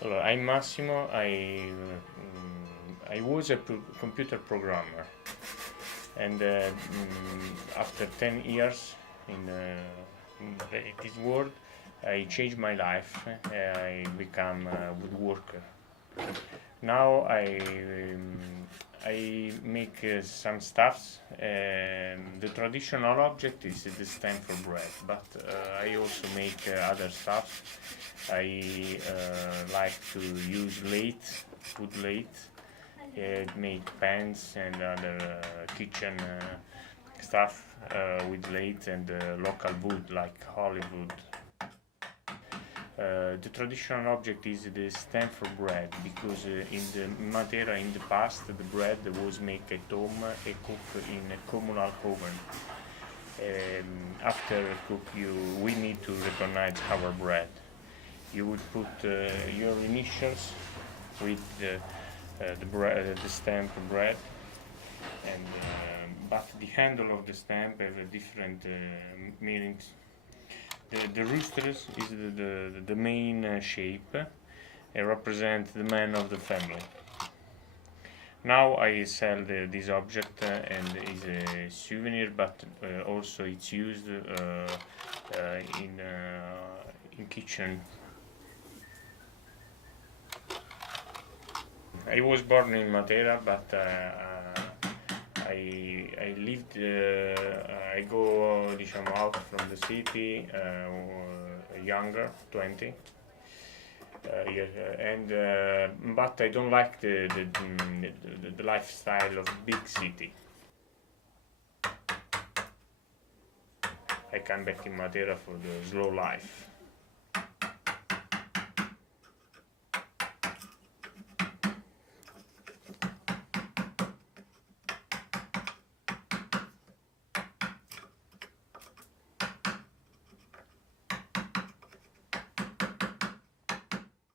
Allora, I'm Massimo. I was a computer programmer, and after 10 years in this world, I changed my life. I become a woodworker. Now I make some stuffs. The traditional object is the stamp for bread, but I also make other stuff. I like to use lathe, wood lathe, make pans and other kitchen stuff with lathe and local wood like Hollywood. The traditional object is the stamp for bread because in the Matera in the past the bread was made at home and cooked in a communal oven. After cook we need to recognize our bread. You would put your initials with the stamp for bread, and but the handle of the stamp have a different meanings. The rooster is the main shape and represent the man of the family. Now I sell this object and is a souvenir, but also it's used in kitchen. I was born in Matera, but I lived, I go diciamo out from the city younger, 20 years, and but I don't like the lifestyle of big city. I come back in Matera for the slow life.